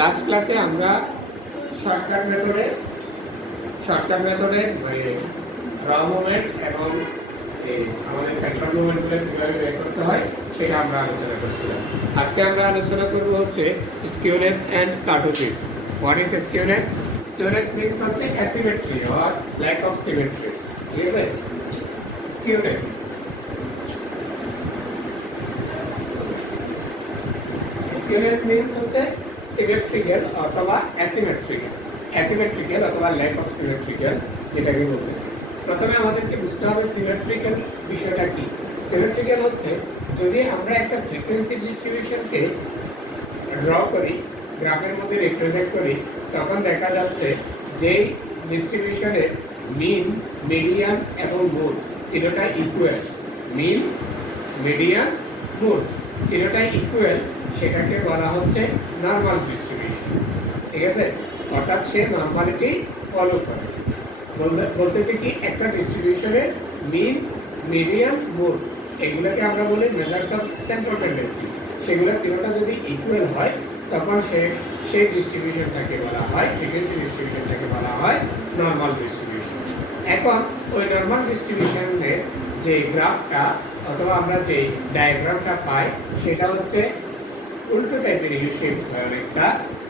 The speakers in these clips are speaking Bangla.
লাস্ট ক্লাসে আমরা শর্টকাট মেথডে র মুভমেন্ট এবং আমাদের সেন্টার মুভমেন্টগুলো কীভাবে বের করতে হয় সেটা আমরা আলোচনা করছিলাম। আজকে আমরা আলোচনা করব হচ্ছে skewness and kurtosis. What is skewness? Skewness means হচ্ছে asymmetry or lack of symmetry. ঠিক আছে, স্কিউনেস স্কিউনেস মিনস হচ্ছে সিমেট্রিক্যাল অথবা অ্যাসিমেট্রিক্যাল অথবা ল্যাক অফ সিমেট্রিক্যাল, যেটাকে বলতেছি। প্রথমে আমাদেরকে বুঝতে হবে সিমেট্রিক্যাল বিষয়টা কি। সিমেট্রিক্যাল হচ্ছে যদি আমরা একটা ফ্রিকোয়েন্সি ডিস্ট্রিবিউশনকে ড্র করি, গ্রাফের মধ্যে রিপ্রেজেন্ট করি, তখন দেখা যাচ্ছে যে ডিস্ট্রিবিউশনের মিন, মিডিয়ান এবং মোড তিনটা ইকুয়াল। মিন, মিডিয়ান, মোড তিনটা ইকুয়াল, সেটাকে বলা হচ্ছে নরমাল ডিস্ট্রিবিউশন। ঠিক আছে, অর্থাৎ সে নরমালিটি ফলো করে। বলতেছি কি, একটা ডিস্ট্রিবিউশনের মিন, মিডিয়ান, মোড এগুলোকে আমরা বলি মেজার্স অফ সেন্ট্রাল টেন্ডেন্সি। সেগুলো তিনটা যদি ইকুয়াল হয় তখন সেই ডিস্ট্রিবিউশনটাকে বলা হয়, ফ্রিকোয়েন্সি ডিস্ট্রিবিউশনটাকে বলা হয় নরমাল ডিস্ট্রিবিউশন। এখন ওই নরমাল ডিস্ট্রিবিউশনের যে গ্রাফটা অথবা আমরা যে ডায়াগ্রামটা পাই সেটা হচ্ছে উল্টো টাইপের শেপ হয় অনেকটা,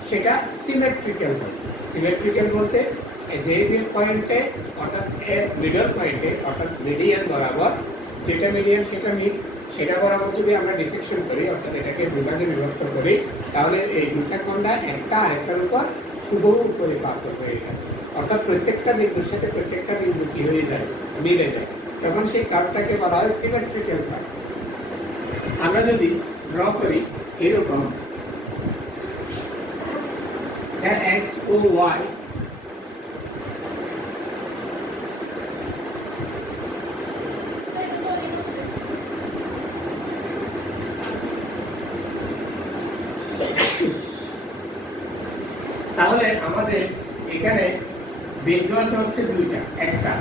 সেটা সিমেট্রিক্যাল হয়। সিমেট্রিক্যাল বলতে যে পয়েন্টে অর্থাৎ মিডল পয়েন্টে অর্থাৎ মিডিয়ান বরাবর, যেটা মিডিয়ান সেটা মিড, সেটা বরাবর যদি আমরা ডিসেকশন করি অর্থাৎ এটাকে দুভাগে বিভক্ত করি, তাহলে এই দুটা খণ্ডা একটা আরেকটার উপর হুবহু পরিপাত হয়ে যায়। অর্থাৎ প্রত্যেকটা বিন্দুর সাথে প্রত্যেকটা বিন্দু কি হয়ে যায়, মিলে যায়। তখন সেই কার্ভটাকে বলা হয় সিমেট্রিক্যাল কার্ভ। আমরা যদি ড্র করি এরকম এক্স ও ওয়াই, তাহলে আমাদের এখানে বিন্দু আছে হচ্ছে দুইটা। একটা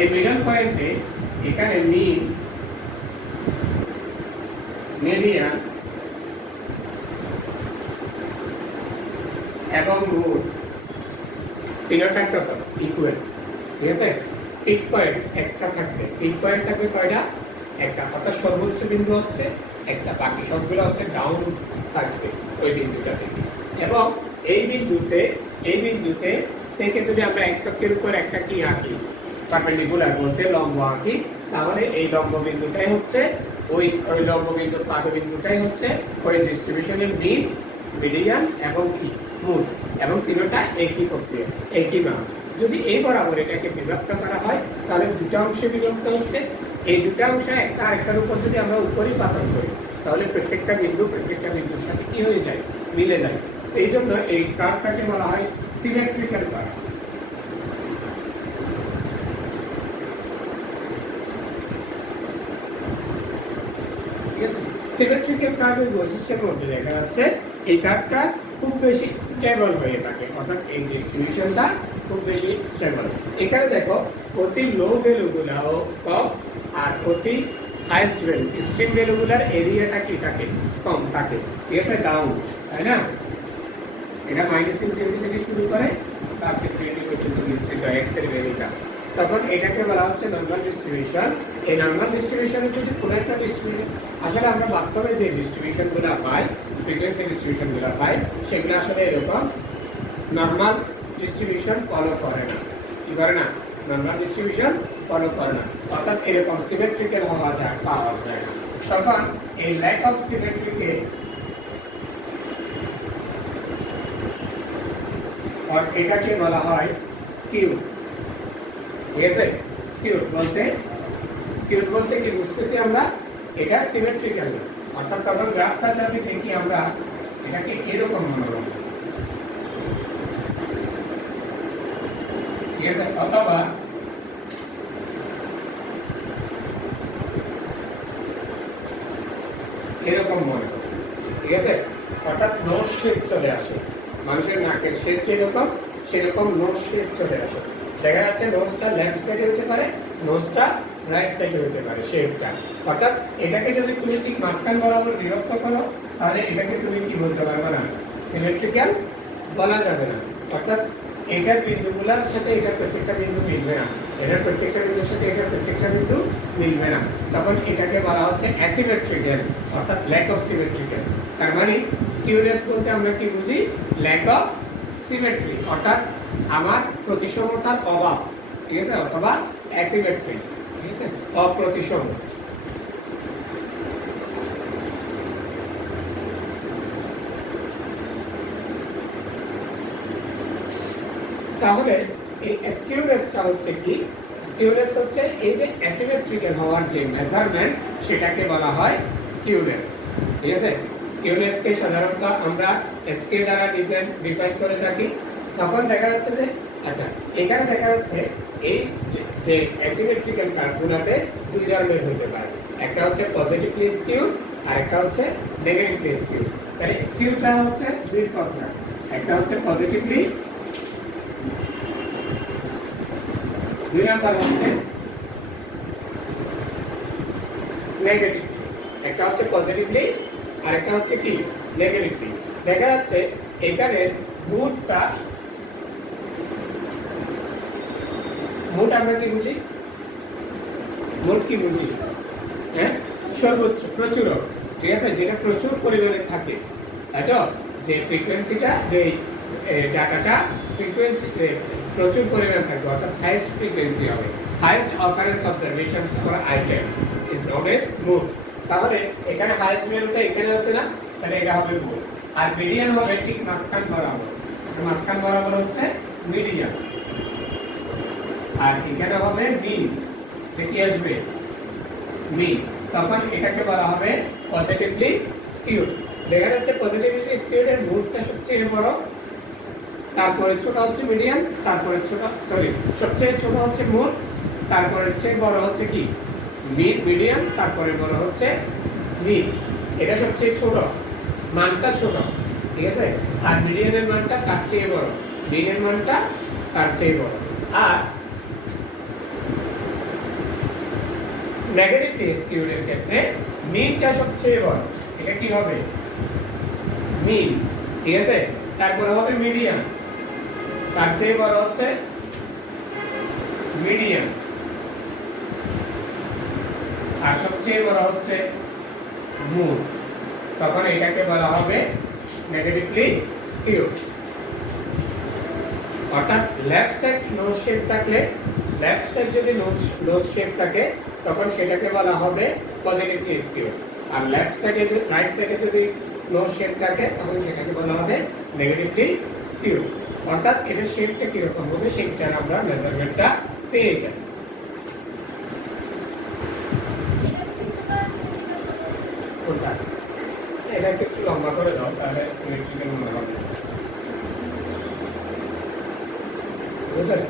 এই মিডল পয়েন্টে এখানে মিন, মিডিয়ান এবং মোড তিনটা কত ইকুয়াল। ঠিক আছে, পিক পয়েন্ট একটা থাকবে, পিক পয়েন্ট থাকবে কয়টা? একটা। অর্থাৎ সর্বোচ্চ বিন্দু হচ্ছে একটা, বাকি সবগুলো হচ্ছে ডাউন থাকবে ওই বিন্দুটা থেকে। এবং এই বিন্দুতে থেকে যদি আমরা এক্স অক্ষের উপর একটা কি আঁকি, পারপেন্ডিকুলার বলতে লম্ব আঁকি, তাহলে এই লম্ব বিন্দুটাই হচ্ছে ওই লম্ব বিন্দুর পাদবিন্দুটাই হচ্ছে ওই ডিস্ট্রিবিউশনের মিন, মিডিয়ান এবং কি মোড, এবং তিনটা একই প্রক্রিয়া, একই মান। যদি এই বরাবর এটাকে বিভক্ত করা হয় তাহলে দুটা অংশে বিভক্ত হচ্ছে। এই দুটা অংশ একটা আরেকটার উপর যদি আমরা উপরই পাতন করি তাহলে প্রত্যেকটা বিন্দুর সাথে কি হয়ে যায়, মিলে যায়। এই জন্য এই কার্ভটাকে বলা হয় সিমেট্রিক্যাল কার্ভ। সিমেট্রিক্যাল কার্ভের বৈশিষ্ট্যের মধ্যে দেখা যাচ্ছে এই কার্ভটা খুব বেশি স্টেবল হয়ে থাকে, অর্থাৎ এই ডিস্ট্রিবিউশনটা খুব বেশি স্টেবল। এখানে দেখো অতি লো ভ্যালুগুলো কম আর অতি হাইস্ট ভ্যালু, এক্সট্রিম ভ্যালুগুলোর এরিয়াটা কি থাকে, কম থাকে। ঠিক আছে, ডাউন, তাই না? এটা মাইনাস ইনফিনিটি থেকে শুরু করে প্লাস ইনফিনিটি পর্যন্ত বিস্তৃত এক্স এর ভ্যালুটা, তখন এটাকে বলা হচ্ছে নরমাল ডিস্ট্রিবিউশন। এই নরমাল ডিস্ট্রিবিউশনের যদি কোনো একটা ডিস্ট্রিবিউশন, আসলে আমরা বাস্তবে যে ডিস্ট্রিবিউশনগুলো পাই, ফ্রিকোয়েন্সি ডিস্ট্রিবিউশনগুলো পাই, সেগুলো আসলে এরকম নরমাল ডিস্ট্রিবিউশন ফলো করে না। কি করে না? নরমাল ডিস্ট্রিবিউশন ফলো করে না, অর্থাৎ এরকম সিমেট্রিক্যাল পাওয়া যায় না। তখন এই ল্যাক অফ সিমেট্রিকে এটাকে বলা হয় স্কিউ। ঠিক আছে, স্কিউ বলতে কি বুঝতেছি আমরা, এটা সিমেট্রিক্যাল, অর্থাৎ তখন গ্রাফটা যদি দেখি আমরা এটাকে এরকম মনে করব। ঠিক আছে, অথবা এরকম মনে করব। ঠিক আছে, অর্থাৎ নোজ শেপ চলে আসে, মানুষের নাকের শেপ যেরকম সেরকম নোজ শেপ চলে আসে। দেখা যাচ্ছে নোজটা লেফট সাইডে হতে পারে, নোজটা রাইট সাইডে হতে পারে শেপটা। অর্থাৎ এটাকে যদি তুমি ঠিক মাঝখান বরাবর বিভক্ত করো তাহলে এটাকে তুমি কি বলতে পারবে না, সিমেট্রিক্যাল বলা যাবে না, অর্থাৎ এটার বিন্দুগুলোর সাথে এটার প্রত্যেকটা বিন্দু মিলবে না, এটার প্রত্যেকটা বিন্দুর সাথে এটার প্রত্যেকটা বিন্দু মিলবে না, তখন এটাকে বলা হচ্ছে অ্যাসিমেট্রিক্যাল, অর্থাৎ ল্যাক অফ সিমেট্রিক্যাল। তার মানে স্কিউনেস বলতে আমরা কি বুঝি? ল্যাক অফ সিমেট্রি, অর্থাৎ আমার প্রতিসমতার অভাব, ঠিক আছে, অথবা অ্যাসিমেট্রি, ঠিক আছে, অপ্রতিসম। তাহলে এই স্কিউনেসটা হচ্ছে কি? স্কিউনেস হচ্ছে এই যে অ্যাসিমেট্রিক্যাল হওয়ার যে মেজারমেন্ট, সেটাকে বলা হয় স্কিউনেস, ঠিক আছে। স্কিউনেসকে সাধারণত আমরা স্কেল দ্বারা ডিফাইন করে থাকি। তখন দেখা যাচ্ছে যে আচ্ছা, এখানে দেখা যাচ্ছে এই যে অ্যাসিমেট্রিক্যাল কার্ভগুলোতে দুই ধরনের হতে পারে, একটা হচ্ছে পজিটিভলি স্কিউ আর একটা হচ্ছে নেগেটিভলি স্কিউ। তাহলে স্কিউটা হচ্ছে দুই প্রকার, একটা হচ্ছে পজিটিভলি, দুই নাম্বার হচ্ছে নেগেটিভ। একটা হচ্ছে পজিটিভলি আর একটা হচ্ছে কি নেগেটিভলি। দেখা যাচ্ছে এখানে মুডটা, মুড আমরা কি বুঝি? মুড কি বুঝি? হ্যাঁ, সর্বোচ্চ, প্রচুর, ঠিক আছে, যেটা প্রচুর পরিমাণে থাকে, তাই তো? যে ফ্রিকোয়েন্সিটা, যে ডাটাটা ফ্রিকোয়েন্সি প্রচুর পরিমাণে থাকবে, অর্থাৎ হাইয়েস্ট ফ্রিকোয়েন্সি হবে, highest occurrence observations for items is known as mode. তাহলে এখানে হাইয়েস্ট ভ্যালুটা এখানে আছে না, তাহলে এটা হবে মুড। আর মিডিয়ান হবে ঠিক মাঝখান বরাবর, মাঝখান বরাবর হচ্ছে মিডিয়ান। আর এখানে হবে মিন, কি আসবে? মিন। তখন এটাকে বলা হবে পজিটিভলি স্কিউড। দেখা যাচ্ছে পজিটিভলি স্কিউড এর মুডটা সবচেয়ে বড়, তারপরে ছোট হচ্ছে মিডিয়ান, তারপরে ছোট, সরি, সবচেয়ে ছোট হচ্ছে মুড, তারপরে হচ্ছে বড় হচ্ছে কি মিডিয়ান, তারপরে বড় হচ্ছে মিন। এটা সবচেয়ে ছোট, মানটা ছোট, ঠিক আছে। আর মিডিয়ানের মানটা তার চেয়ে বড়, মিনের মানটা তার চেয়ে বড়। আর নেগেটিভলি স্কিউড এর ক্ষেত্রে মিনটা সবচেয়ে বড়, এটা কি হবে? মিন, ঠিক আছে। তারপরে হবে মিডিয়ান, তার চেয়ে বড় হচ্ছে মিডিয়ান, আর সবচেয়ে বড় হচ্ছে মুড। তখন এটাকে বলা হবে নেগেটিভলি স্কিউড। অর্থাৎ লেফট সাইড নোজ শেপ থাকলে, লেফট সাইড যদি নোজ শেপ থাকে, তখন সেটাকে বলা হবে পজিটিভলি স্কিউড। আর লেফট সাইডে, রাইট সাইডে যদি নোজ শেপ থাকে, তখন সেটাকে বলা হবে নেগেটিভলি স্কিউড। অর্থাৎ এটা শেপটা কিরকম হবে, সেটার আমরা মেজারমেন্টটা পেয়ে যাই। কোনটা? এটা একটু লম্বা করে দাও, তাহলে সিমেট্রিক্যাল মনে হবে, বুঝলেন?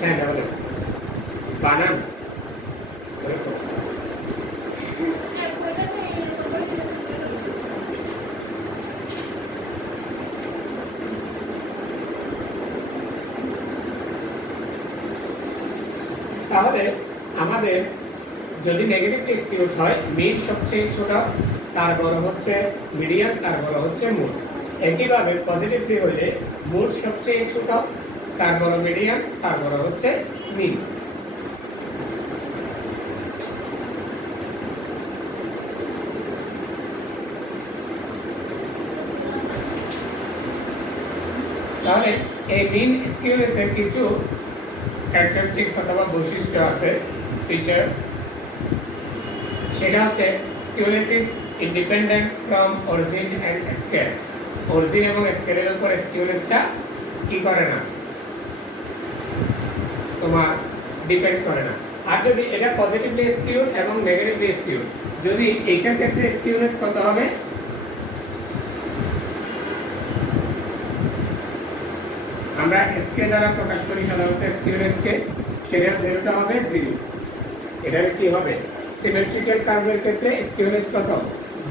হ্যাঁ, তাহলে বানান তাহলে আমাদের যদি নেগেটিভলি স্কিউড হয়, মিড সবচেয়ে ছোট, তার বড় হচ্ছে মিডিয়ান, তার বড় হচ্ছে মুড। একইভাবে পজিটিভলি হলে মুড সবচেয়ে ছোট, তার বড় মিডিয়ান, তার বড় হচ্ছে মিড। তাহলে এই মিন স্কিউনেসের কিছু ক্যারেক্টারিস্টিক্স অথবা বৈশিষ্ট্য আছে, ফিচার। সেটা হচ্ছে skewness is independent from origin and scale. Origin এবং স্কেলের উপর স্কিউনেসটা কি করে না, তোমার ডিপেন্ড করে না। আর যদি এটা পজিটিভলি স্কিউড এবং নেগেটিভলি স্কিউড, যদি এইটার ক্ষেত্রে স্কিউনেস কত হবে? আমরা স্কেল দ্বারা প্রকাশ করি সাধারণত স্কিউনেসকে, সেটার ভ্যালুটা হবে 0। এটার কি হবে? সিমেট্রিক্যাল কার্ভের ক্ষেত্রে স্কিউনেস কত?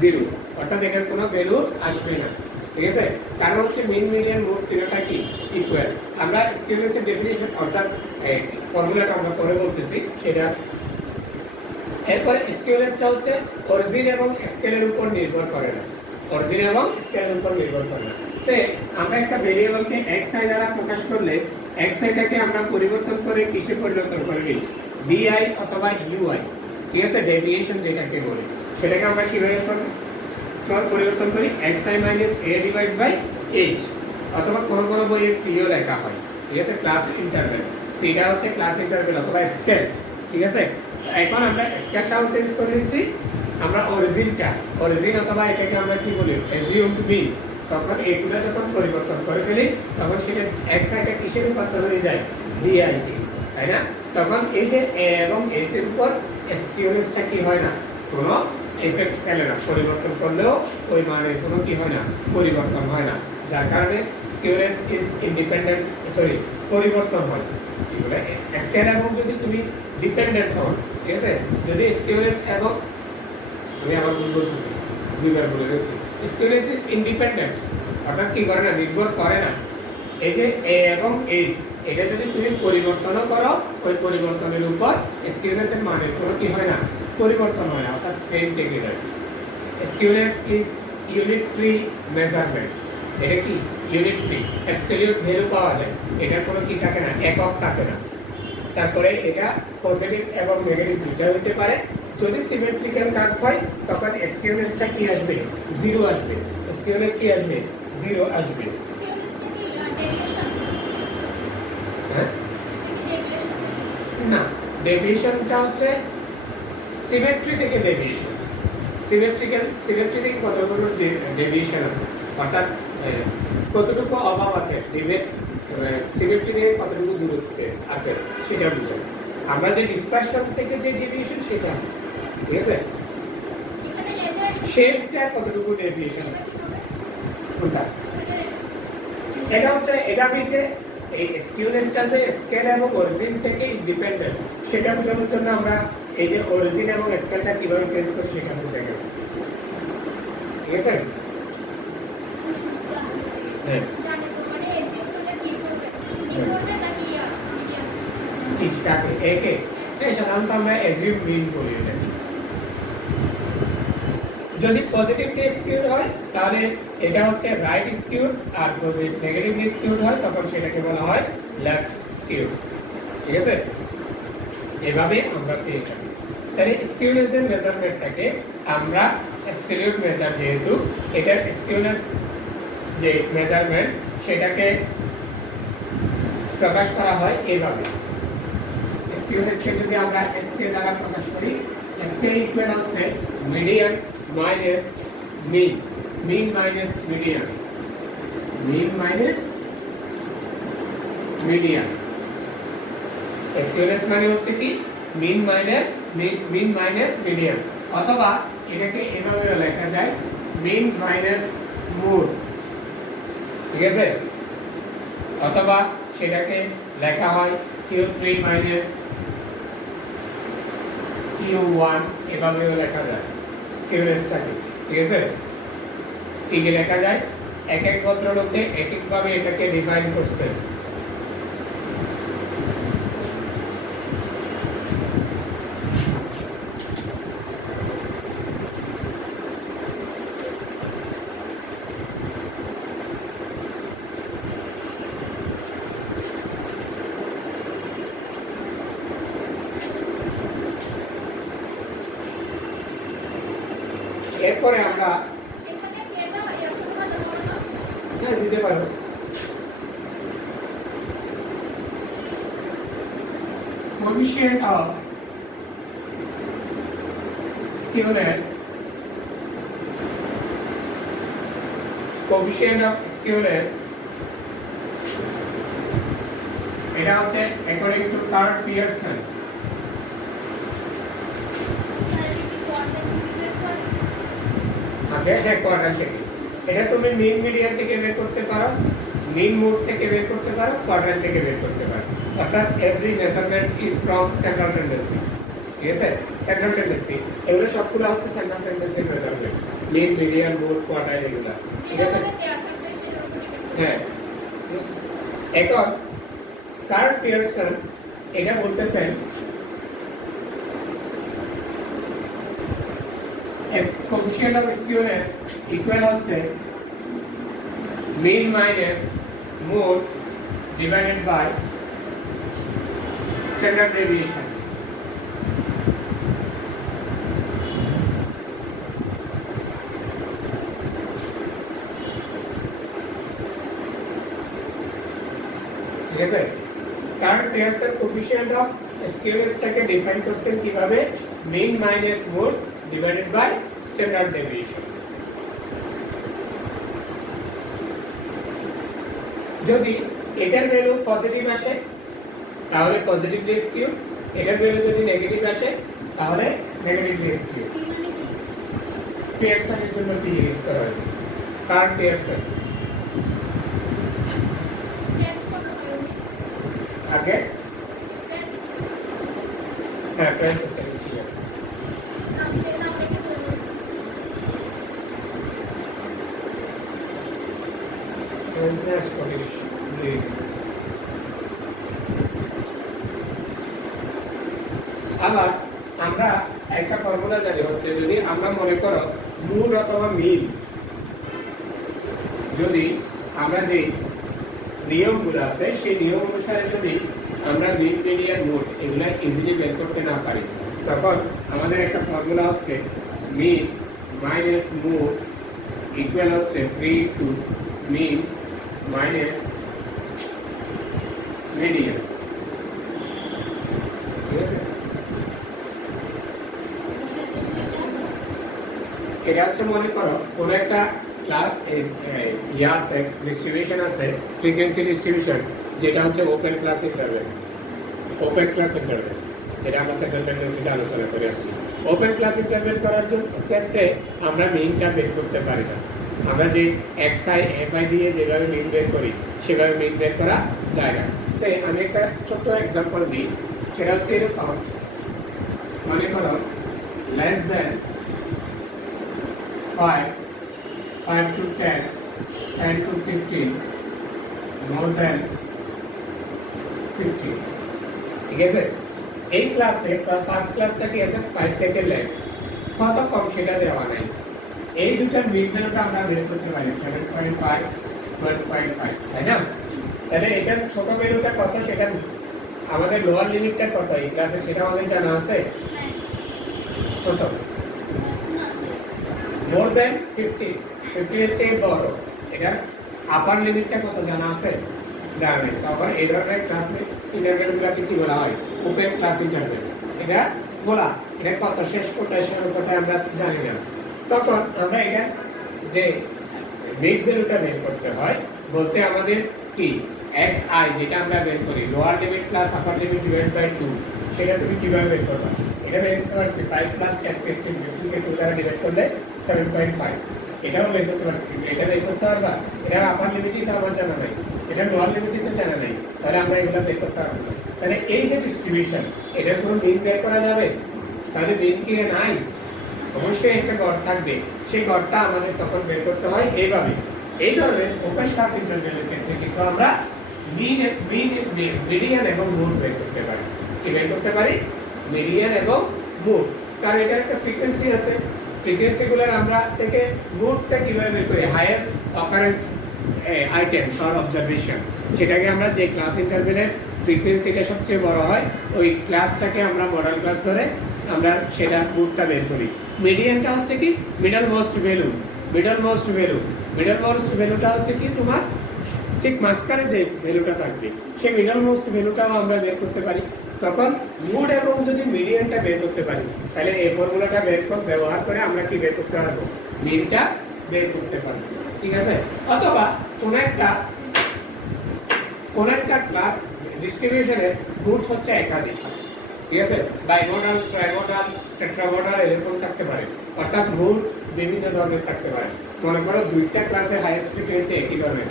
0, অর্থাৎ এটার কোনো ভ্যালু আসবে না, ঠিক আছে। কারণ হচ্ছে মিন, মিডিয়ান, মুড তিনটা কি ইকুয়াল। আমরা স্কিউনেসের ডেফিনিশন অর্থাৎ ফর্মুলাটা আমরা পরে বলতেছি, সেটা এরপরে স্কিউনেসটা হচ্ছে অরিজিন এবং স্কেলের উপর নির্ভর করে না, অরিজিন এবং স্কেলের উপর নির্ভর করে না। সে আমরা একটা ভেরিয়েবলকে এক্স আই দ্বারা প্রকাশ করলে এক্স আইটাকে আমরা পরিবর্তন করে কিসে পরিবর্তন করে নিই, ডিআই অথবা ইউআই, ঠিক আছে, ডেভিয়েশন যেটাকে বলি সেটাকে আমরা কিভাবে পরিবর্তন করি, X I minus A divide by H, অথবা কোন কোন বইয়ে সিও লেখা হয়, ঠিক আছে, ক্লাস ইন্টারভেল, সিটা হচ্ছে ক্লাস ইন্টারভেল অথবা স্কেল, ঠিক আছে। এখন আমরা স্কেলটাও চেঞ্জ করে নিচ্ছি, আমরা অরিজিন অথবা এটাকে আমরা কি বলি অ্যাজিউমড মিন, তখন এগুলো যখন পরিবর্তন করে ফেলি তখন সেটা এক্স আইটা কিসে রূপান্তর হয়ে যায়, ডিআই তে, তাই না? তখন এই যে এ এবং এস এর উপর স্কিউনেসটা কি হয় না, কোনো এফেক্ট ফেলে না, পরিবর্তন করলেও ওই মানের কোনো কি হয় না, পরিবর্তন হয় না, যার কারণে স্কিউনেস ইজ ইন্ডিপেন্ডেন্ট, সরি পরিবর্তন হয়, কি বলে স্কেল এবং যদি তুমি ডিপেন্ডেন্ট হও, ঠিক আছে, যদি স্কিউনেস এবং আমি আবার ভুল বলতেছি, দুইবার বলে দিয়েছি, স্কিউনেস ইজ ইন্ডিপেন্ডেন্ট, অর্থাৎ কি করে না, নির্ভর করে না, এই যে এ এবং এইচ এটা যদি তুমি পরিবর্তনও করো ওই পরিবর্তনের উপর স্কিউনেসের মানের কোনো কি হয় না, পরিবর্তন হয় না, অর্থাৎ সেম থেকে যায়। Skewness is unit free measurement, এটা কি ইউনিট ফ্রি, অ্যাবসলিউট ভ্যালু পাওয়া যায়, এটার কোনো কি থাকে না, একক থাকে না। তারপরে এটা পজিটিভ এবং নেগেটিভ দুটো হতে পারে। যদি সিমেট্রিক্যাল কার্ভ হয় তখন স্কিউনেসটা কি আসবে, জিরো আসবে, স্কিউনেস কি আসবে, জিরো আসবে। হ্যাঁ না, ডেভিয়েশনটা হচ্ছে সিমেট্রি থেকে ডেভিয়েশন, সিমেট্রি থেকে কতটুকু ডেভিয়েশন আছে, অর্থাৎ কতটুকু অভাব আছে, সিমেট্রি থেকে কতটুকু দূরত্বে আছে সেটা বুঝাই। আমরা যে ডিসপারশন থেকে যে ডেভিয়েশন সেটা, ঠিক আছে, শেপটা কতটুকু ডেভিয়েশন আছে কোনটা, এটা হচ্ছে এটা হচ্ছে এই স্কিউনেসটা যে স্কেল এবং অরিজিন থেকে ইন্ডিপেন্ডেন্ট সেটা বোঝানোর জন্য আমরা এই যে অরিজিন এবং স্কেলটা কিভাবে চেঞ্জ করি সেটা বুঝে গেছি, ঠিক আছে। হ্যাঁ কিটাকে একে সাধারণত আমরা অ্যাজিউম মিন বলি এটাকে। যদি পজিটিভলি স্কিউড হয় তাহলে এটা হচ্ছে রাইট স্কিউড, আর যদি নেগেটিভলি স্কিউড হয় তখন সেটাকে বলা হয় লেফট স্কিউড, ঠিক আছে। এভাবে আমরা পেয়ে থাকি। তাহলে স্কিউনেসের মেজারমেন্টটাকে আমরা অ্যাবসলিউট মেজার, যেহেতু এটার স্কিউনেস যে মেজারমেন্ট সেটাকে প্রকাশ করা হয় এইভাবে। স্কিউনেসকে যদি আমরা এসকে দ্বারা প্রকাশ করি, এসকে ইকুয়াল হচ্ছে median minus mean, mean minus median, mean minus median. Skewness মানে হচ্ছে কি মিন মাইনাস মিডিয়ান, অথবা এটাকে এভাবে লেখা যায় মিন মাইনাস মোড, ঠিক আছে, অথবা সেটাকে লেখা হয় Q3 মাইনাস Q1, এভাবেও লেখা যায় স্কিউনেসটাকে, ঠিক আছে। কি লেখা যায়, এক এক ভদ্রলোকে এক একভাবে এটাকে ডিফাইন করছে। এরপরে আমরা দিতে পারবো coefficient of skewness, এটা হচ্ছে অ্যাকর্ডিং টু কার্ল পিয়ারসন। হ্যাঁ কোয়াড্রান্ট থেকে এটা তুমি মিন মিডিয়ান থেকে বের করতে পারো, মিন মোড থেকে বের করতে পারো, কোয়াড্রান্ট থেকে বের করতে পারো, অর্থাৎ every measurement is from central tendency, ঠিক আছে। সেন্ট্রাল টেন্ডেন্সি এগুলো সবগুলো হচ্ছে central tendency measurement, mean median mode quadrant এগুলো, ঠিক আছে। হ্যাঁ এখন কার্ল পিয়ারসন এটা বলতেছেন কোএফিশিয়েন্ট অফ স্কিউনেস ইকুয়াল হচ্ছে mean minus mode divided by standard deviation. ঠিক আছে, কারণ পেয়ারসন কোএফিশিয়েন্ট অফ স্কিউনেসটাকে ডিফাইন করছেন কিভাবে, mean minus mode divided by standard deviation. যদি এটার ভ্যালু পজিটিভ আসে তাহলে পজিটিভলি স্কিউ, এটার ভ্যালু যদি নেগেটিভ আসে তাহলে নেগেটিভলি স্কিউ। পেয়ারসনের জন্য কি ইউজ করা হয়েছে, কার্ল পেয়ারসন। আগে হ্যাঁ Francis statistician. Francis Scottish please. আবার আমরা একটা ফর্মুলা জানি হচ্ছে, যদি আমরা মনে করো মূল অথবা মিন, যদি আমরা যে নিয়মগুলো আছে সেই নিয়ম অনুসারে যদি আমরা মিন মিডিয়ান মোড এগুলা ইজিলি বের করতে না পারি, তখন আমাদের একটা ফর্মুলা হচ্ছে মিন মাইনাস মোড ইকুয়াল হচ্ছে 3 টু মিন মাইনাস মিডিয়ান। ঠিক আছে, এটা হচ্ছে মনে করো কোন একটা ক্লাস আছে, ডিস্ট্রিবিউশন আছে, ফ্রিকোয়েন্সি ডিস্ট্রিবিউশন, যেটা হচ্ছে open class interval. Open class interval যেটা আমরা সেকেন্ড টেন্ডেন্সিতে আলোচনা করে আসছি। ওপেন ক্লাস ইন্টারভেল করার জন্য ক্ষেত্রে আমরা মিনটা বের করতে পারি না। আমরা যে xi fi দিয়ে যেভাবে মিন বের করি সেভাবে মিন বের করা যায় না। সে আমি একটা ছোট্ট এক্সাম্পল দিই, সেটা হচ্ছে এরকম, মনে করো less than 5, 5 to 10, 10 to 15, more than 15। ঠিক আছে, এই ক্লাসে ফার্স্ট ক্লাসটা কি আছে 5 থেকে লেস, কত কম সেটা দেওয়া নাই। এই দুটার মিড ভ্যালুটা আমরা বের করতে পারি 7.5, 12.5, তাই না? তাহলে এটার ছোট ভ্যালুটা কত সেটা আমাদের লোয়ার লিমিটটা কত এই ক্লাসে সেটা আমাদের জানা আছে কত? মোর দেন 50, 50 এর চেয়ে বড়। এটা আপার লিমিটটা কত জানা আছে? জানা নেই। তখন এই ধরনের ক্লাস ইন্টারভেলগুলোকে কি বলা হয়? Open class interval. এটা বলা, এটা কত শেষ কোথায় শুরু কোথায় আমরা জানি না। তখন আমরা এটা যে মিড ভ্যালুটা বের করতে হয়, বলতে আমাদের কি xi যেটা আমরা বের করি lower limit plus upper limit divide by 2, সেটা তুমি কিভাবে বের করবে? এটা বের করতে পারছি 5 প্লাস 10, 15, 15 কে 2 দ্বারা ডিভাইড করলে 7.5। এটাও বের করতে পারছি, এটা বের করতে পারবা। এটা আপার লিমিটই তো আমার জানা নাই, এটা লোয়ার লিমিটই তো জানা নাই, তাহলে আমরা এগুলো বের করতে পারবো না। তাহলে এই যে ডিস্ট্রিবিউশন, এটার কোনো মিন বের করা যাবে? তাহলে মিন কি নাই? অবশ্যই একটা গড় থাকবে, সেই গড়টা আমাদের তখন বের করতে হয় এইভাবে। এই ধরনের ওপেন ক্লাস ইন্টারভেলের ক্ষেত্রে কিন্তু আমরা মিডিয়ান এবং মোড বের করতে পারি। কি বের করতে পারি? মিডিয়ান এবং মোড। কারণ এটার একটা ফ্রিকোয়েন্সি আছে, ফ্রিকোয়েন্সিগুলোর আমরা থেকে মোডটা কিভাবে বের করি? Highest occurrence items or observation, সেটাকে আমরা যে ক্লাস ইন্টারভেলের ফ্রিকোয়েন্সিটা সবচেয়ে বড় হয় ওই ক্লাসটাকে আমরা মডেল ক্লাস ধরে আমরা সেটা মোডটা বের করি। মিডিয়ানটা হচ্ছে কি middle most value. Middle most value, middle most ভ্যালুটা হচ্ছে কি তোমার ঠিক মাঝখানে যে ভ্যালুটা থাকবে সেই মিডল মোস্ট ভ্যালুটাও আমরা বের করতে পারি। তখন মোড এবং যদি মিডিয়ানটা বের করতে পারি তাহলে এই ফর্মুলাটা ব্যবহার করে আমরা কি বের করতে পারবো? মিনটা বের করতে পারবো। ঠিক আছে, অথবা কোন একটা ক্লাস ডিস্ট্রিবিউশনের রুট হচ্ছে একাধিক, ঠিক আছে, বাইমোডাল, ট্রাইমোডাল, টেট্রামোডাল এরকম থাকতে পারে, অর্থাৎ রুট বিভিন্ন ধরনের থাকতে পারে। মনে করো দুইটা ক্লাসে হাইয়েস্ট ফ্রিকোয়েন্সি একই ধরনের,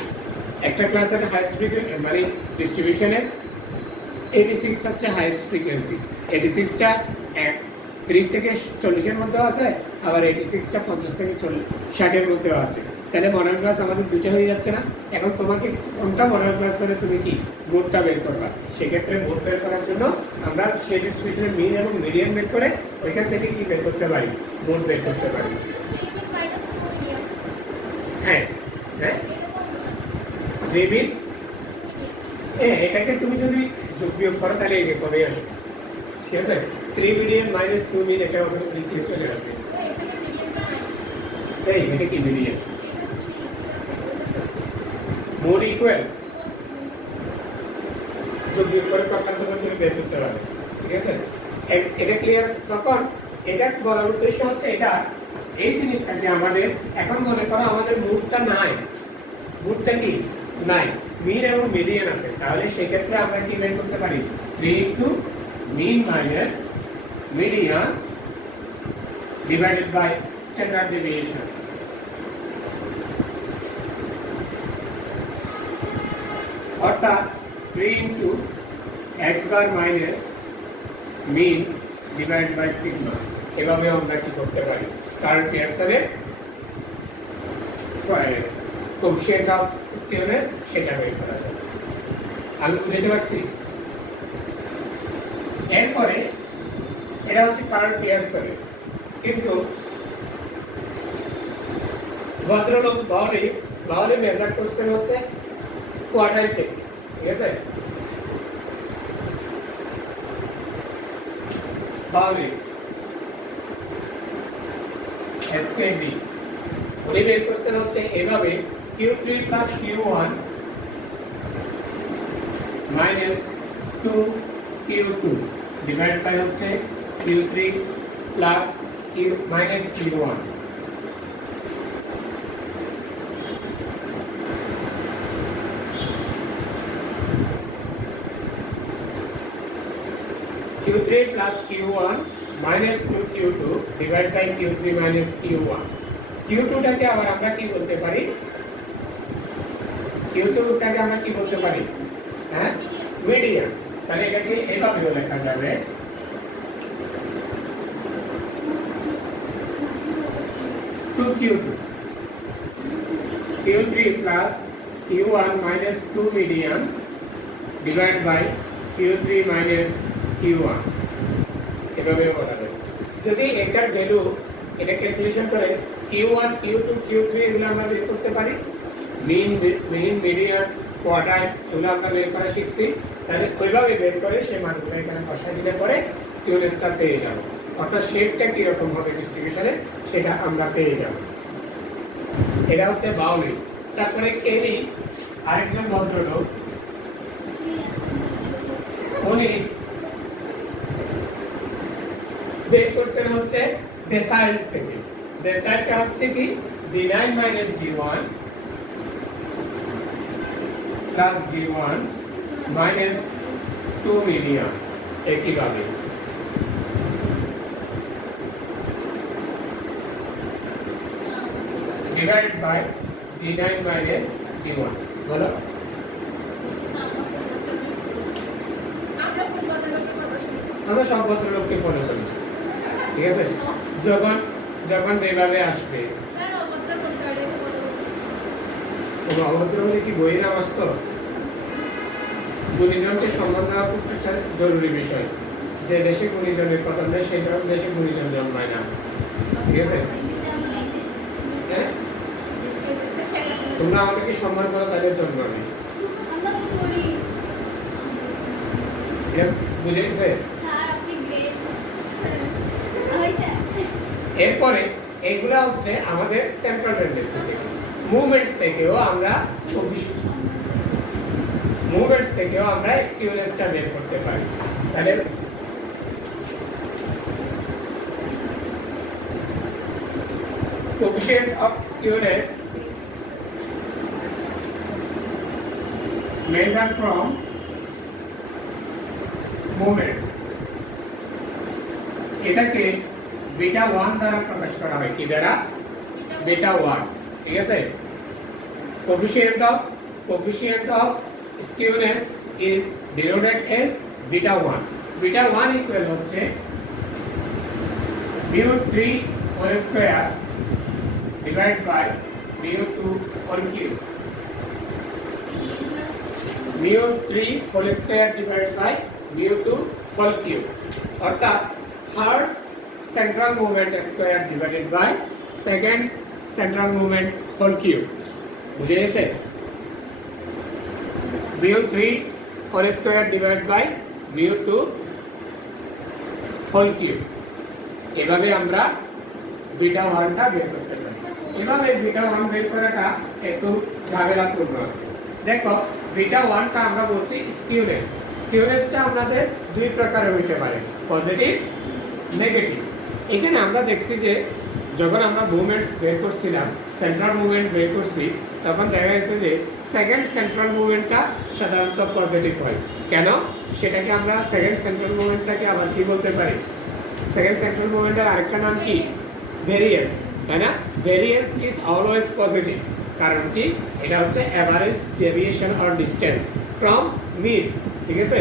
একটা ক্লাসের হাইয়েস্ট ফ্রিকোয়েন্সি মানে ডিস্ট্রিবিউশনের 86 হচ্ছে হাইয়েস্ট ফ্রিকোয়েন্সি, 86টা 30 থেকে 40 এর মধ্যেও আছে, আবার 86টা 50 থেকে 60 এর মধ্যেও আছে। তাহলে মডার্ন ক্লাস আমাদের দুটো হয়ে যাচ্ছে না। এখন তোমাকে কোনটা মডার্ন ক্লাস ধরে তুমি কি মোডটা বের করবা, সেক্ষেত্রে মোড বের করার জন্য আমরা সেই ডিস্ট্রিবিউশনের মিন এবং মিডিয়ান বের করে ওইখান থেকে কি বের করতে পারি, মোড বের করতে পারি। হ্যাঁ হ্যাঁ রিবিল এটাকে তুমি যদি যোগ বিয়োগ করো তাহলে এই কমে আসবে, ঠিক আছে। 3 মিলিয়ন মাইনাস 2 মিলিয়ন এটা হবে লিখে চলে আসবে। এই এটা কি মিলিয়ন মোড ইকুয়াল যোগ বিয়োগ করে প্রকার তুমি বের করতে পারবে, ঠিক আছে। এটা ক্লিয়ার? তখন এটা বলার উদ্দেশ্য হচ্ছে এটা এই জিনিসটাকে আমাদের এখন মনে করো আমাদের মুডটা নাই, মুডটা কি নাই, মিন এবং মিডিয়ান আছে, তাহলে সেক্ষেত্রে আমরা কি বের করতে পারি 3 into mean minus median divided by standard deviation. অর্থাৎ 3 into x bar minus mean divided by sigma. এভাবে আমরা কি করতে পারি কার্ল পিয়ারসনের কোএফিশিয়েন্ট অফ স্কিউনেস সেটা বের করা যাবে। আমি বুঝতে পারছি? এরপরে এটা হচ্ছে কার্ল পিয়ারসনের, কিন্তু ভদ্রলোক বাউলি মেজার করছেন হচ্ছে কোয়ার্টাইল থেকে, ঠিক আছে। বাউলি এসকেডি উনি বের করছেন হচ্ছে এভাবে Q3 plus Q1 minus 2Q2 divide by হচ্ছে Q3 plus Q minus Q1। Q3 plus Q1 minus 2Q2 divided by Q3 minus Q1। Q2 টাকে আবার আমরা কি বলতে পারি, Q2 টাকে আমরা কি বলতে পারি, হ্যাঁ মিডিয়ান। তাহলে এটাকে এভাবেও লেখা যাবে 2Q2 Q3 plus Q1 minus 2 median divided by Q3 minus Q1 এভাবে বলা যায়। যদি এটার ভ্যালু এটা ক্যালকুলেশন করে Q1 Q2 Q3 এগুলো আমরা বের করতে পারি, মিন মিডিয়ান কোয়ার্টাইল এগুলো আমরা বের করা শিখছি, তাহলে ওইভাবে বের করে সেই মানগুলো এখানে বসাই দিলে পরে স্কিউনেসটা পেয়ে যাব, অর্থাৎ শেপটা কি রকম হবে ডিস্ট্রিবিউশনে সেটা আমরা পেয়ে যাব। এটা হচ্ছে বাউলি। তারপরে কেনি আরেকজন ভদ্রলোক, উনি বের করছেন হচ্ছে ডেসাইল থেকে। ডেসাইলটা হচ্ছে কি D9 minus D1 plus D1 minus 2 million একইভাবে divided by D9 minus D1। বলো আমরা সব ভদ্রলোককে ফলো করি, ঠিক আছে। যখন যখন যেভাবে আসবে কোনো অভদ্র হলে কি বই নাম আসতো? গুণীজনকে সম্মান দেওয়া খুব একটা জরুরি বিষয়। যে দেশে গুণীজনের কথা নেই সেই সব দেশে গুণীজন জন্মায় না, ঠিক আছে। হ্যাঁ তোমরা আমাদেরকে সম্মান করো তাদের জন্য আমি বুঝে গেছে। এরপরে এইগুলা হচ্ছে আমাদের সেন্ট্রাল টেন্ডেন্সি থেকে, মুভমেন্টস থেকেও আমরা স্কিউনেসটা বের করতে পারি। তাহলে coefficient of skewness measured from movements এটাকে বিটা 1 দ্বারা প্রকাশ করা হয়। কি দ্বারা? বিটা 1, ঠিক আছে। coefficient of skewness is denoted as beta 1। beta 1 equal হচ্ছে mu 3 whole square divided by mu2 whole cube mu3 whole square divided by mu2 whole cube অর্থাৎ third central moment square divided by second central moment whole cube বুঝে গেছে mu3 whole square divided by mu2 whole cube এভাবে আমরা বিটা 1 টা বের করতে পারি এভাবে বিটা 1 বের করাটা একটু ঝামেলাপূর্ণ দেখো বিটা 1 টা আমরা বলছি স্কিউনেস স্কিউনেসটা আমাদের দুই প্রকারে হইতে পারে পজিটিভ নেগেটিভ এখানে আমরা দেখছি যে যখন আমরা মুভমেন্টস বের করছিলাম সেন্ট্রাল মুভমেন্ট বের করছি তখন দেখা গেছে যে সেকেন্ড সেন্ট্রাল মুভমেন্টটা সাধারণত পজিটিভ হয় কেন সেটাকে আমরা সেকেন্ড সেন্ট্রাল মুভমেন্টটাকে আবার কি বলতে পারি সেকেন্ড সেন্ট্রাল মুভমেন্টের আরেকটা নাম কি ভেরিয়েন্স তাই না ভেরিয়েন্স ইজ অলওয়েজ পজিটিভ কারণ কি এটা হচ্ছে average deviation or distance from mid ঠিক আছে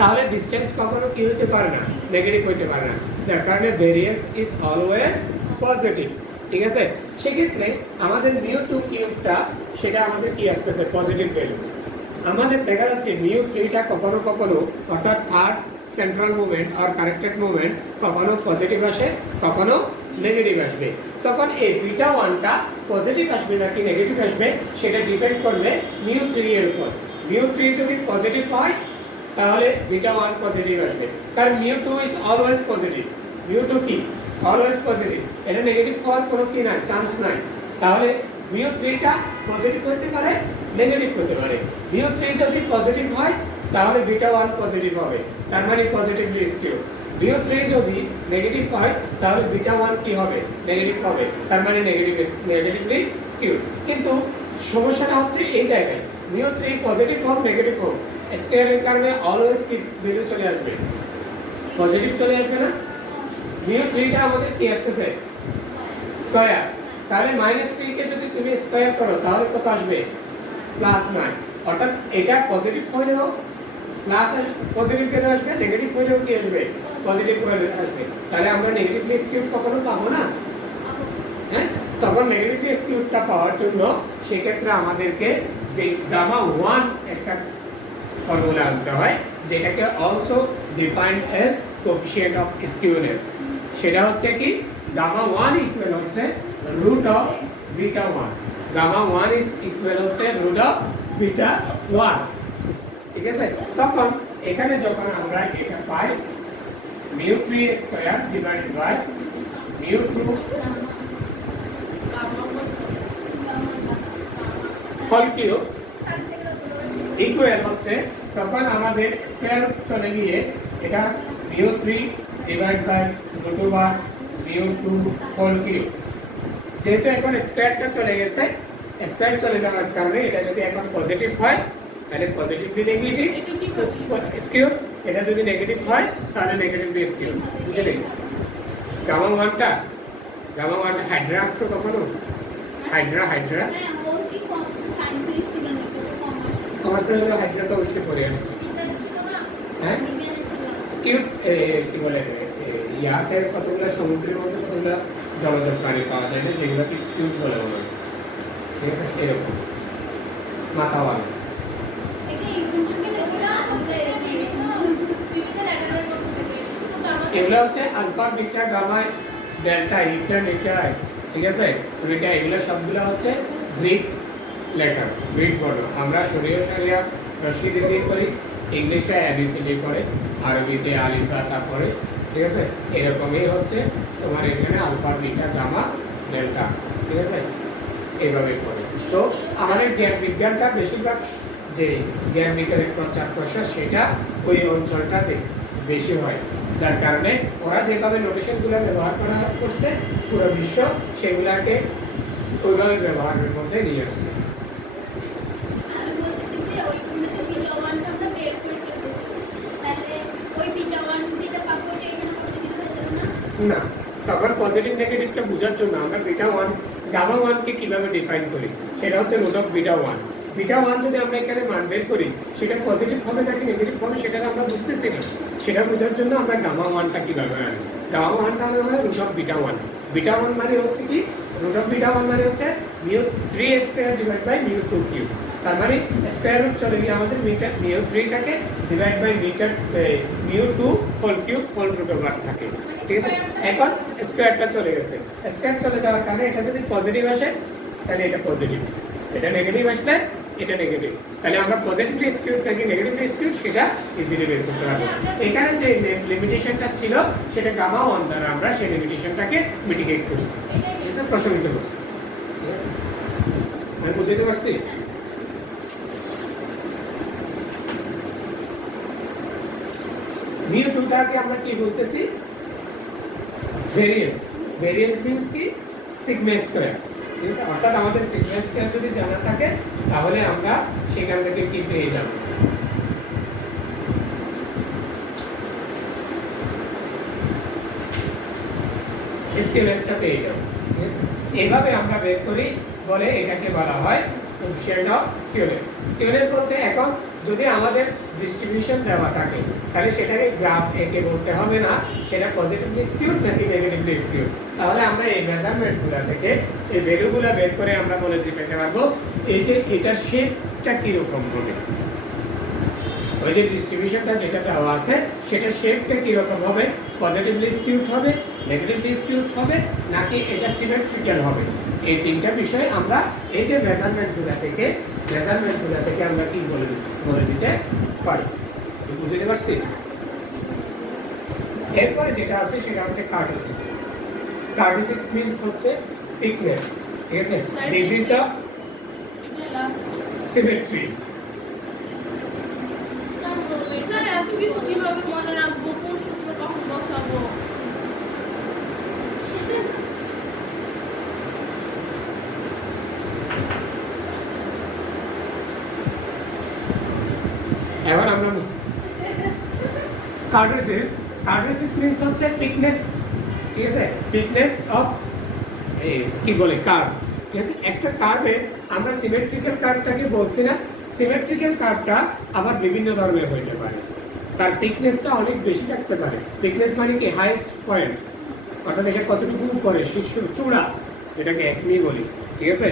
তাহলে ডিসটেন্স কখনো কি হতে পারে না নেগেটিভ হতে পারে না যার কারণে ভেরিয়েন্স ইজ অলওয়েজ পজিটিভ ঠিক আছে সেক্ষেত্রে আমাদের mu2 কিউবটা সেটা আমাদের কি আসতেছে পজিটিভ ভ্যালু আমাদের দেখা যাচ্ছে mu3টা কখনো কখনো অর্থাৎ থার্ড সেন্ট্রাল মুভমেন্ট আর কারেক্টেড মুভমেন্ট কখনো পজিটিভ আসে কখনো নেগেটিভ আসবে তখন এই বিটা 1টা পজিটিভ আসবে নাকি নেগেটিভ আসবে সেটা ডিপেন্ড করবে mu3 এর উপর mu3 যদি পজিটিভ হয় তাহলে বিটা 1 পজিটিভ আসবে কারণ mu2 is always positive mu2 কি অলওয়েজ পজিটিভ এটা নেগেটিভ হওয়ার কোনো কি নাই চান্স নাই তাহলে mu3টা পজিটিভ হতে পারে নেগেটিভ হতে পারে mu3 যদি পজিটিভ হয় তাহলে বিটা 1 পজিটিভ হবে তার মানে পজিটিভলি স্কিউ mu3 যদি নেগেটিভ হয় তাহলে বিটা 1 কি হবে নেগেটিভ হবে তার মানে নেগেটিভলি স্কিউ কিন্তু সমস্যাটা হচ্ছে এই জায়গায় mu3 পজিটিভ হোক নেগেটিভ হোক স্কয়ারের কারণে অলওয়েজ কি ভ্যালু চলে আসবে পজিটিভ চলে আসবে না mu3টা আমাদের কি আসছে স্কয়ার তাহলে -3 কে যদি তুমি স্কয়ার করো তাহলে কত আসবে +9 অর্থাৎ এটা পজিটিভ হলেও প্লাস পজিটিভ কেন আসবে নেগেটিভ হলেও কি আসবে পজিটিভ হলে আসবে তাহলে আমরা নেগেটিভলি স্কিউড কখনো পাবো না হ্যাঁ তখন নেগেটিভলি স্কিউডটা পাওয়ার জন্য সেই ক্ষেত্রে আমাদেরকে গামা 1 একটা ফর্মুলা আনতে হয় যেটাকে also defined as coefficient of skewness সেটা হচ্ছে কি গামা 1 ইকুয়াল হচ্ছে root of beta 1 gamma 1 is equal হচ্ছে রুট অফ বিটা 1 ঠিক আছে তখন এখানে যখন আমরা এটা পাই mu3 square divided by mu2 whole cube equal হচ্ছে তখন আমাদের স্কয়ার চলে গিয়ে এটা mu3 divide by √2 mu2 whole cube যেহেতু এখন স্কয়ারটা চলে গেছে স্কয়ার চলে যাওয়ার কারণে এটা যদি এখন পজিটিভ হয় তাহলে পজিটিভলি নেগেটিভ স্কিউ এটা যদি নেগেটিভ হয় তাহলে নেগেটিভলি স্কিউ বুঝলে গামা 1টা হাইড্রা আঁকছো কখনো হাইড্রা কমার্সের হাইড্রা তো অবশ্যই পড়ে আসছে হ্যাঁ স্কিউ কি বলে ইয়াতে কতগুলো সমুদ্রের মধ্যে কতগুলো জলজ প্রাণী পাওয়া যায় না যেগুলোকে স্কিউ বলে মনে হয় ঠিক আছে এরকম মাথাওয়ালা এগুলো হচ্ছে আলফা বিটা গামা ডেল্টা ইটা নিটা ঠিক আছে এটা এগুলো সবগুলো হচ্ছে গ্রিক লেটার গ্রিক বর্ণ আমরা সরিয়া রশ্মি দিয়ে করি ইংলিশে এবিসিডি করে আরবিতে আলিফা তারপরে ঠিক আছে এরকমই হচ্ছে তোমার এখানে আলফা বিটা গামা ডেল্টা ঠিক আছে এইভাবে করে তো আমাদের জ্ঞান বিজ্ঞানটা বেশিরভাগ যে জ্ঞান বিজ্ঞানের প্রচার প্রসার সেটা ওই অঞ্চলটাতে বেশি হয় যার কারণে ওরা যেভাবে নোটেশনগুলো ব্যবহার করা করছে পুরো বিশ্ব সেগুলাকে ওইভাবে ব্যবহারের মধ্যে নিয়ে আসছে না তখন পজিটিভ নেগেটিভটা বোঝার জন্য আমরা বিটা 1 গামা 1 কে কিভাবে ডিফাইন করি সেটা হচ্ছে রুট অফ বিটা 1 বিটা 1 যদি আমরা এখানে মান বের করি সেটা পজিটিভ হবে নাকি নেগেটিভ হবে সেটা আমরা বুঝতেছি না সেটা বোঝার জন্য আমরা গামা 1টা কিভাবে আনি গামা 1টা হলো রুট অফ বিটা 1 বিটা 1 মানে হচ্ছে কি রুট অফ বিটা 1 মানে হচ্ছে mu 3 square divide by mu 2 cube. তার মানে স্কয়ার রুট চলে গিয়ে আমাদের মিউ 3 থাকে divide by mu 2 whole cube whole root over থাকে। ঠিক আছে, এখন স্কয়ারটা চলে গেছে, স্কয়ার চলে যাওয়ার কারণে এটা যদি পজিটিভ আসে তাহলে এটা পজিটিভ, এটা নেগেটিভ আসলে এটা নেগেটিভ, তাহলে আমরা পজিটিভলি স্কিউড নাকি নেগেটিভলি স্কিউড সেটা ইজিলি বের করতে পারবো। এখানে যে লিমিটেশনটা ছিল সেটা গামা 1 দ্বারা আমরা সেই লিমিটেশনটাকে মিটিগেট করছি, ঠিক আছে, প্রশমিত করছি। ঠিক আছে, আমি বুঝতে পারছি? মিউ 2 টাকে আমরা কি বলতেছি? ভেরিয়েন্স। ভেরিয়েন্স মিন্স কি? Sigma square. ঠিক আছে, অর্থাৎ আমাদের সিগমা স্কয়ার যদি জানা থাকে তাহলে আমরা সেখান থেকে কি পেয়ে যাব? স্কেলেসটা পেয়ে যাব। ঠিক আছে, এইভাবে আমরা বের করি, বলে এটাকে বলা হয় কোএফিশিয়েন্ট অফ স্কেলেস। স্কেলেস বলতে এখন যদি আমাদের ডিস্ট্রিবিউশন দেওয়া থাকে তাহলে সেটাকে গ্রাফ এঁকে বলতে হবে না সেটা পজিটিভলি স্কিউড নাকি নেগেটিভলি স্কিউড। তাহলে আমরা এই মেজারমেন্টগুলো থেকে এই ভ্যালুগুলো বের করে আমরা বলে দিতে পারবো এই যে এটার শেপটা কি রকম হবে, ওই যে ডিস্ট্রিবিউশনটা যেটা দেওয়া আছে সেটার শেপটা কি রকম হবে, পজিটিভলি স্কিউড হবে, নেগেটিভলি স্কিউড হবে নাকি এটা সিমেট্রিক্যাল হবে। এই তিনটা বিষয় আমরা এই যে মেজারমেন্টগুলো থেকে আমরা কি বলে দিতে পারি। বুঝতে পারছি? এরপরে যেটা আছে সেটা হচ্ছে কার্টোসিস। কার্টোসিস মিন্স হচ্ছে থিকনেস, ঠিক আছে, ডিগ্রিজ অফ সিমেট্রি। স্যার এত কিছু কিভাবে মনে রাখবো, কোন সূত্র কখন বসাবো? এখন আমরা কার্টোসিস মিন্স হচ্ছে থিকনেস, ঠিক আছে, থিকনেস অফ কি বলে কার্ভ। ঠিক আছে, একটা কার্ভে আমরা সিমেট্রিক্যাল কার্ভটাকে বলছি না, সিমেট্রিক্যাল কার্ভটা আবার বিভিন্ন ধরনের হতে পারে, তার থিকনেসটা অনেক বেশি থাকতে পারে। থিকনেস মানে কি হাইয়েস্ট পয়েন্ট, অর্থাৎ এটা কতটুকু উপরে শীর্ষ চূড়া যেটাকে একমি বলি, ঠিক আছে,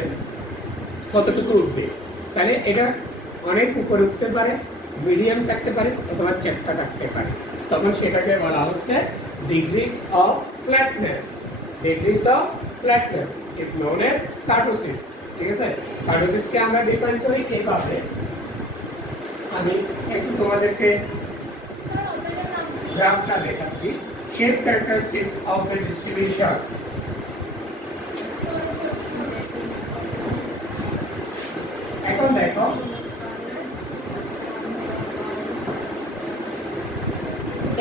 কতটুকু উঠবে, তাহলে এটা অনেক উপরে উঠতে পারে, মিডিয়াম থাকতে পারে অথবা চ্যাপ্টা থাকতে পারে, তখন সেটাকে বলা হচ্ছে degrees of flatness. Degrees of flatness is known as kurtosis. ঠিক আছে, কার্টোসিসকে আমরা ডিফাইন করি এইভাবে, আমি একটু তোমাদেরকে গ্রাফটা দেখাচ্ছি। Shape characteristics of A distribution. এখন দেখো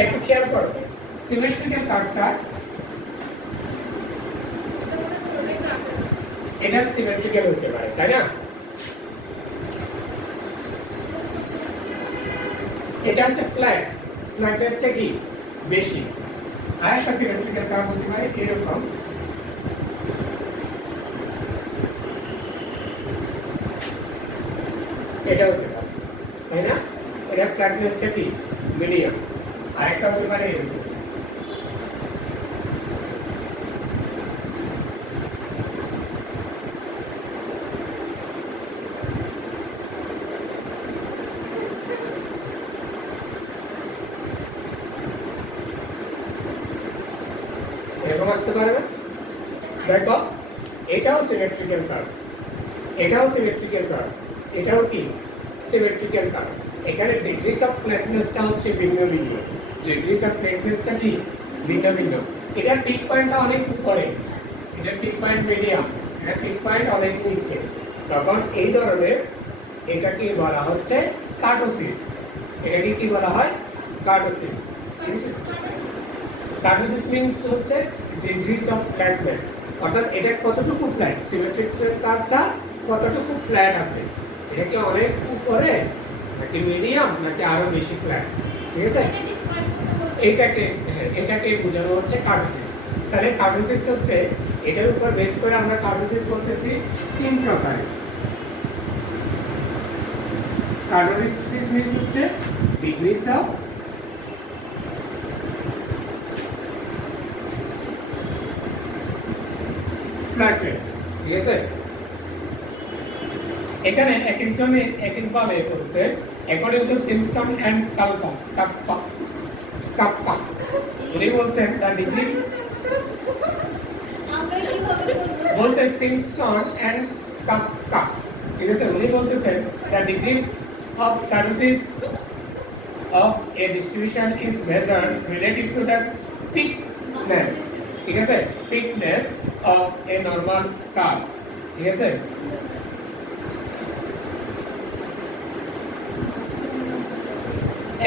একটু খেয়াল করো, সিমেট্রিক্যাল কার্ভটা এটা সিমেট্রিক্যাল হতে পারে, তাই না? এটা হচ্ছে ফ্ল্যাট, ফ্ল্যাটনেসটা কি বেশি। আর একটা সিমেট্রিক্যাল কার্ভ হতে পারে এরকম, এটা হতে পারে, তাই না? এটা ফ্ল্যাটনেসটা কি মিডিয়াম। আর একটা হতে পারে এরকম, এরকম আসতে পারবে। দেখো এটাও সিমেট্রিক্যাল কার্ভ, এটাও সিমেট্রিক্যাল কার্ভ, এটাও কি সিমেট্রিক্যাল কার্ভ। এখানে ডিগ্রিজ অফ ফ্ল্যাটনেসটা হচ্ছে ভিন্ন ভিন্ন, ডিগ্রিজ অফ ফ্ল্যাটনেসটা কি ভিন্ন ভিন্ন। এটার পিক পয়েন্টটা অনেক উপরে, এটার পিক পয়েন্ট মিডিয়াম, এটার পিক পয়েন্ট অনেক নিচে, তখন এই ধরনের এটাকে বলা হচ্ছে কার্টোসিস। এটাকে কি বলা হয়? কার্টোসিস। কার্টোসিস মিন্স হচ্ছে ডিগ্রিজ অফ ফ্ল্যাটনেস, অর্থাৎ এটা কতটুকু ফ্ল্যাট, সিমেট্রিক্যাল কার্ভটা কতটুকু ফ্ল্যাট আছে, এটা কি অনেক উপরে নাকি মিডিয়াম নাকি আরো বেশি ফ্ল্যাট। ঠিক আছে, এটাকে বোঝানো হচ্ছে কার্টোসিস। তাহলে কার্টোসিস হচ্ছে এটার উপর বেস করে আমরা কার্টোসিস বলতেছি তিন প্রকারের। কার্টোসিস মিন্স হচ্ছে ডিগ্রিজ অফ ফ্ল্যাটনেস। ঠিক আছে, এখানে একজনে একভাবে বলছে according to Simpson and Kappa উনি বলছেন দ্য ডিগ্রি, আমরা কিভাবে বলবো? বলছে সিম্পসন এন্ড কাপ্পা, ঠিক আছে, উনি বলতেছেন the degree of kurtosis of a distribution is measured relative to the thickness, ঠিক আছে, thickness of a normal curve, ঠিক আছে।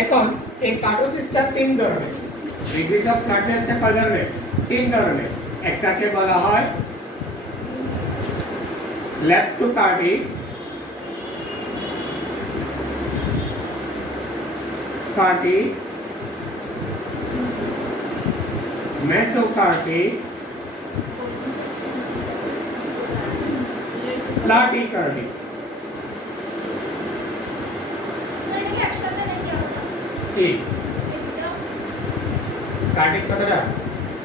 এখন এই কার্টোসিসটা তিন ধরনের, ডিগ্রিজ অফ ফ্ল্যাটনেসটা কয় ধরনের? তিন ধরনের। একটাকে বলা হয় ল্যাপ্টোকার্ডিক, কার্ডিক, মেসোকার্ডিক, প্লাটিকার্ডিক। স্যার এটা কি একসাথে নাকি আলাদা? কি এটা কার্ডিক কথাটা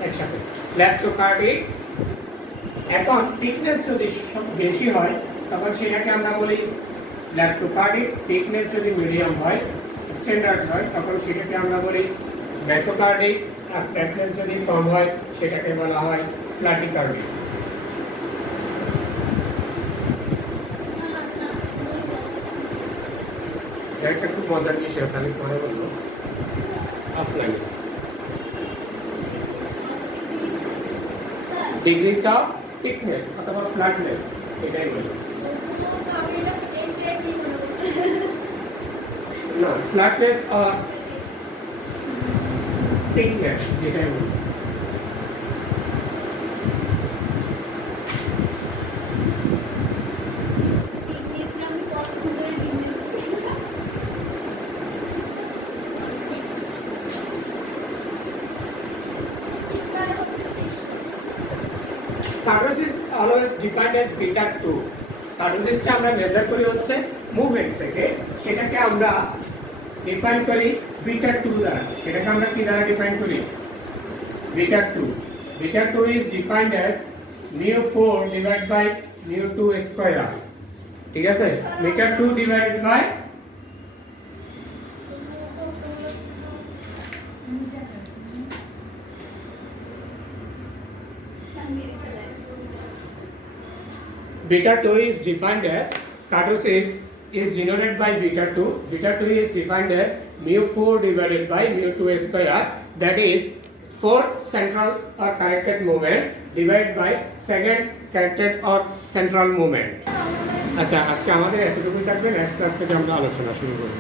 একসাথে, ল্যাপ্টোকার্ডিক। এখন থিকনেস যদি বেশি হয় তখন সেটাকে আমরা বলি ল্যাপ্টোকার্ডিক, থিকনেস যদি মিডিয়াম হয় স্ট্যান্ডার্ড হয় তখন সেটাকে আমরা বলি মেসোকার্ডিক, আর ফ্ল্যাটনেস যদি কম হয় সেটাকে বলা হয় প্লাটিকার্ডিক। একটা খুব মজার বিষয় আছে, আমি পরে বলবো অফলাইন। ডিগ্রিস অফ থিকনেস অথবা ফ্ল্যাটনেস, এটাই বলি। আমি এটা এনসিআরটি মনে করছি। না, ফ্ল্যাটনেস আর থিকনেস যেটাই বলি। ফিটনেস না আমি পছন্দ করে দিই। Kurtosis always defined as beta 2। কার্টোসিসটা আমরা মেজার করি হচ্ছে মুভমেন্ট থেকে, সেটাকে আমরা ডিফাইন করি বিটা 2 দ্বারা। সেটাকে আমরা কি দ্বারা ডিফাইন করি? Beta 2। Beta 2 is defined as μ4 divide by μ2 square, ঠিক আছে, beta 2 divided by beta 2 is defined as kurtosis is denoted by beta 2. Beta 2 is defined as mu4 divided by mu2 square, that is fourth central or connected moment divided by second connected or central moment. আচ্ছা, আজকে আমাদের এতটুকুই থাকবে, নেক্সট ক্লাস থেকে আমরা আলোচনা শুরু করব।